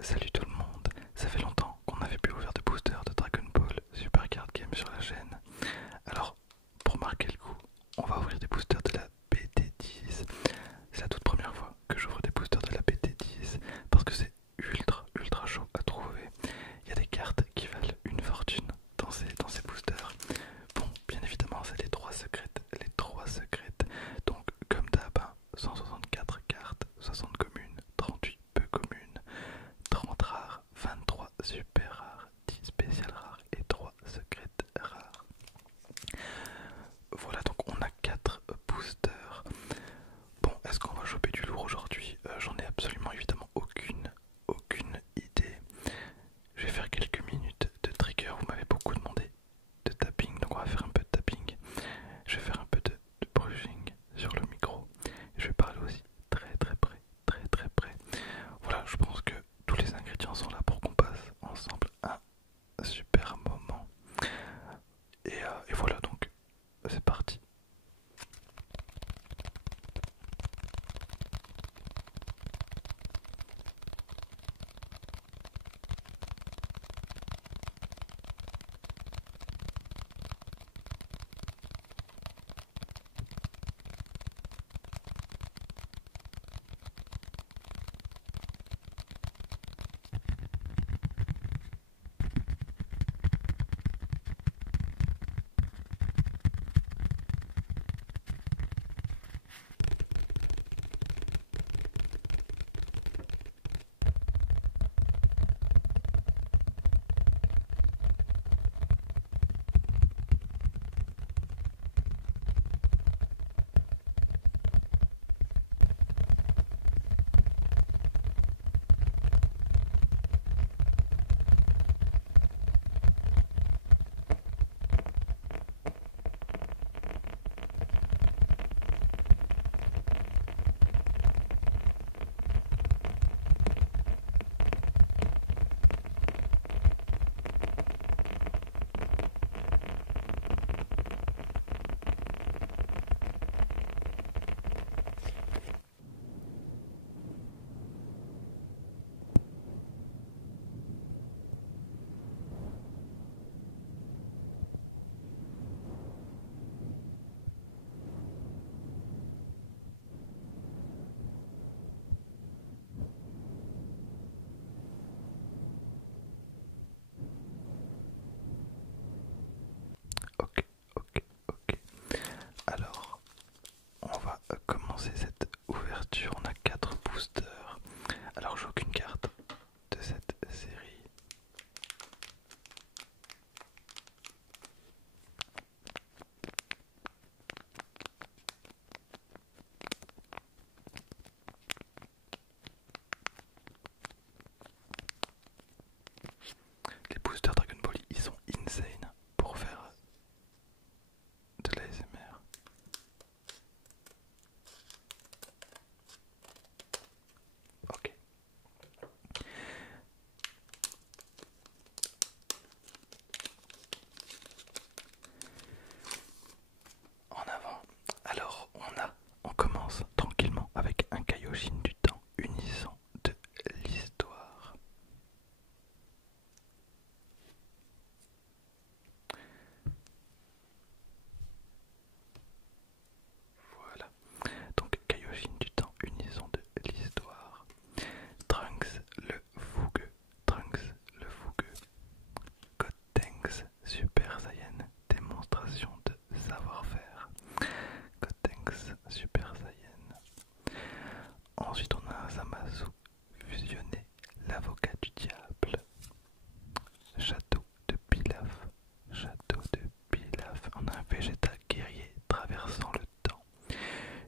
Salut tout le monde, ça fait longtemps qu'on n'avait plus ouvert de booster de Dragon Ball Super Card Game sur la chaîne. Alors, pour marquer le coup, on va ouvrir des boosters de la BT10. C'est la toute première fois que j'ouvre des boosters de la BT10 parce que c'est ultra chaud à trouver. Il y a des cartes qui valent une fortune dans ces boosters. Bon, bien évidemment, c'est les trois secrètes. Donc, comme d'hab, 164 cartes, 60 communes, 38 peu communes, 30 rares, 23 super rares, 10 spéciales rares et 3 secrètes rares. Voilà, donc on a 4 boosters. Bon, est-ce qu'on va choper du lourd aujourd'hui? J'en ai absolument évidemment aucune idée. Je vais faire quelques minutes de trigger, vous m'avez beaucoup demandé de tapping, donc on va faire un peu de tapping. Je vais faire un peu de brushing sur le micro. Et je vais parler aussi très près, très près. Voilà, je pense que tous les ingrédients sont là pour qu'on passe ensemble un super moment. Et voilà, donc c'est parti. Ok, ok. Alors, on va commencer cette ouverture. On a 4 boosters. Alors, j'ai aucune carte de cette série. Les boosters Dragon Ball, ils sont insane pour faire de l'ASMR. Ok. En avant. Alors, on commence tranquillement avec un Kaioshin du temps unissant de l'histoire. Voilà. Donc, Kaioshin du temps unissant de l'histoire. Trunks le fougueux. Trunks le fougueux. Gotenks Super Saiyan. Démonstration de savoir-faire. Gotenks Super Saiyan. Ensuite, on a un Zamasu fusionné, l'avocat du diable. Château de Pilaf. Château de Pilaf. On a un Vegeta guerrier traversant le temps.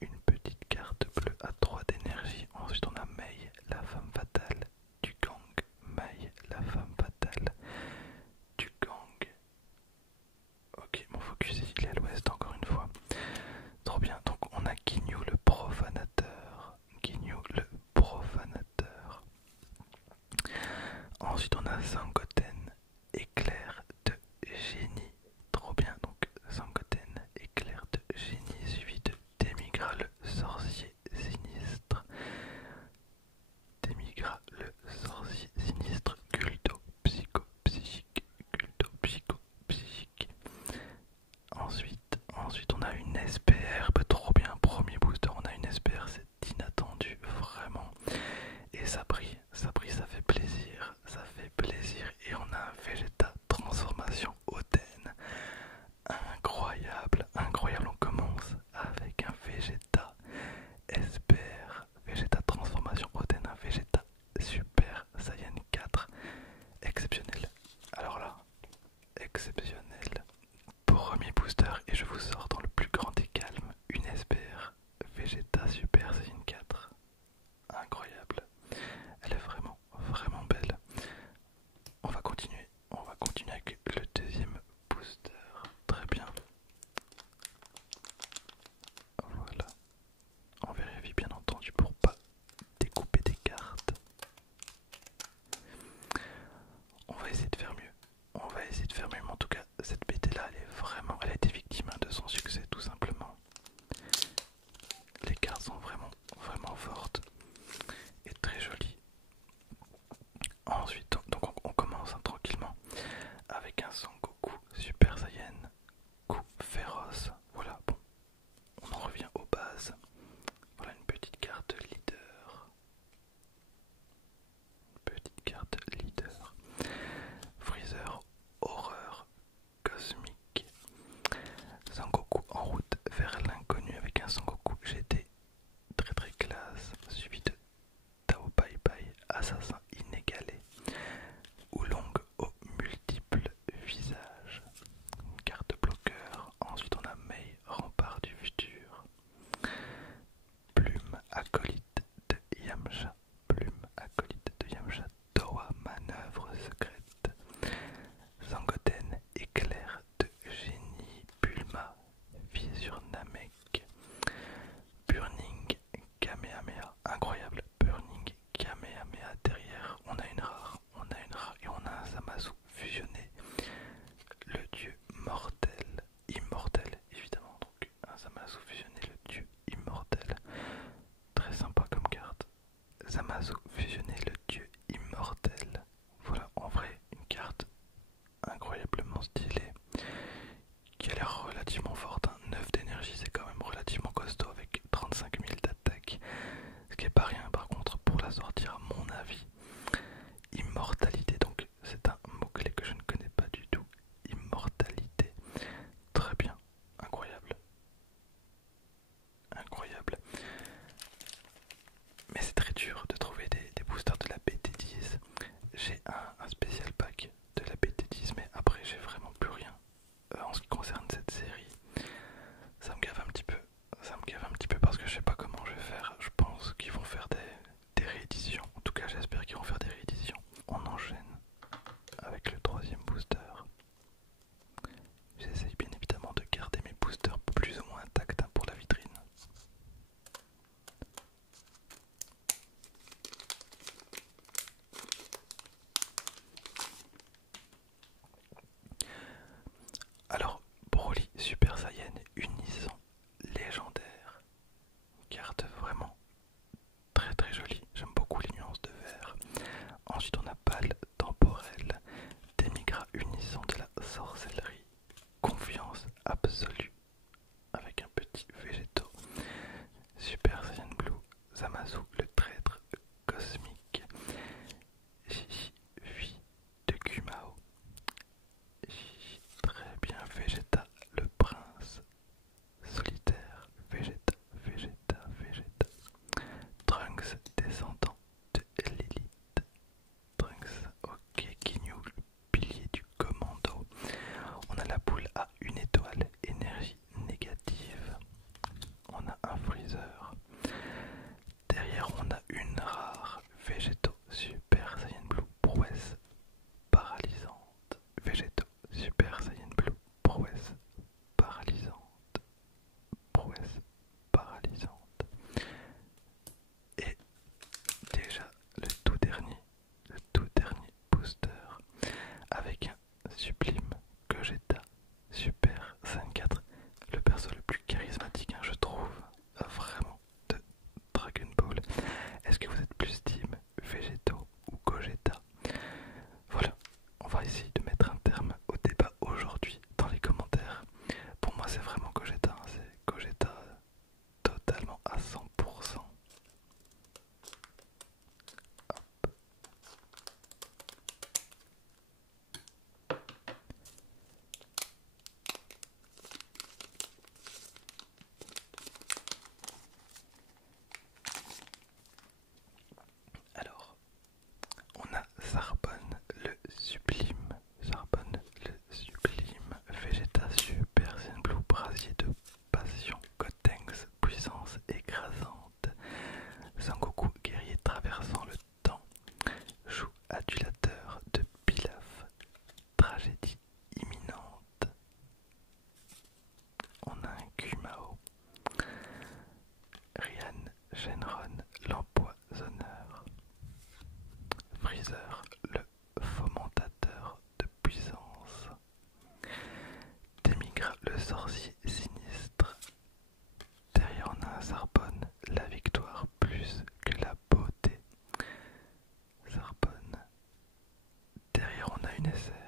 Une petite carte bleue à 3 d'énergie. Ensuite, on a Mei, la femme fatale du gang. Mei, la femme fatale du gang. Ok, mon focus il est à l'ouest encore une fois. Trop bien, donc on a Ginyu le profanateur. Ginyu le profanateur. Ensuite on a Sangoten, éclair de génie. Trop bien, donc Sangoten, éclair de génie, suivi de Demigra le sorcier sinistre. Demigra le sorcier exceptionnel. Premier booster et je vous sors dans le plus grand des calmes une SPR Vegeta Super Saiyan 4. Incroyable. Elle est vraiment, vraiment belle. On va continuer avec le deuxième booster. Très bien. Voilà. On vérifie bien entendu pour pas découper des cartes. On va essayer de faire mieux. Mais en tout cas, cette BT là, elle a été victime de son succès tout simplement. Les cartes sont vraiment, vraiment fortes et très jolies. Ensuite, donc on commence tranquillement avec un Son Goku Super Saiyan, coup féroce. Voilà, bon, on en revient aux bases. Voilà une petite carte leader. Freezer, horreur cosmique. Sangoku en route vers l'inconnu avec un Sangoku GT très très classe, suivi de Tao Pai Pai, assassin inégalé. Oolong aux multiples visages. Une carte bloqueur. Ensuite on a Mei, rempart du futur. Plume acolyte de Yamcha. Toa, manœuvre secrète. Zangoten, éclair de génie. Bulma, vie sur Namek. Burning Kamehameha, incroyable. Burning Kamehameha, derrière on a une rare et on a un Zamasu fusionné. Le dieu mortel, immortel évidemment, donc un Zamasu fusionné, le dieu immortel. Très sympa comme carte. Zamasu fusionné, le dieu immortel. Voilà, en vrai, une carte incroyablement stylée qui a l'air relativement forte. 9 d'énergie, c'est quand même relativement costaud avec 35 000 d'attaque. Ce qui est pas rien par contre pour la sortir, à mon avis. Immortalité, donc c'est un mot-clé que je ne connais pas du tout. Immortalité. Très bien, incroyable. Incroyable. Mais c'est très dur de trouver des boosters de la BT10. J'ai un spécial pack de la BT10, mais après j'ai vraiment plus rien. En ce qui concerne cette série, ça me gave un petit peu. Parce que je sais pas comment je vais faire. Je pense qu'ils vont faire des rééditions. En tout cas, j'espère qu'ils vont faire des rééditions. On enchaîne avec le troisième booster. J'essaye bien évidemment de garder mes boosters plus ou moins intacts pour la vitrine. Alors, Broly Super Saiyan Unison légendaire. Carte vraiment très très jolie. J'aime beaucoup les nuances de vert. Ensuite, on a Balle temporelle. Démigra unissant de la sorcellerie. Confiance absolue. Avec un petit végétaux. Super Saiyan Blue. Zamasu le traître cosmique. Gigi vie de Kumao. Gigi, très bien. Vegeta le prince solitaire. Vegeta. Trunks descendant de l'élite. Trunks, ok, Ginyu, le pilier du commando. On a la boule à une étoile, énergie négative. On a un Freezer. Derrière, on a une rare Végétaux Super Saiyan Blue, prouesse paralysante. Végétaux Super Saiyan Blue, prouesse paralysante. Prouesse paralysante. Et déjà le tout dernier booster avec un sublime Gogeta Super Saiyan 4, le perso le plus charismatique, hein, je trouve, vraiment, de Dragon Ball. Est-ce que vous êtes plus team Végétaux ou Gogeta? Voilà, on va essayer de mettre un terme au débat aujourd'hui dans les commentaires. Pour moi c'est vraiment Gogeta, hein, c'est Gogeta totalement à 100%. Alors, on a Zarbon le sublime. nécessaire.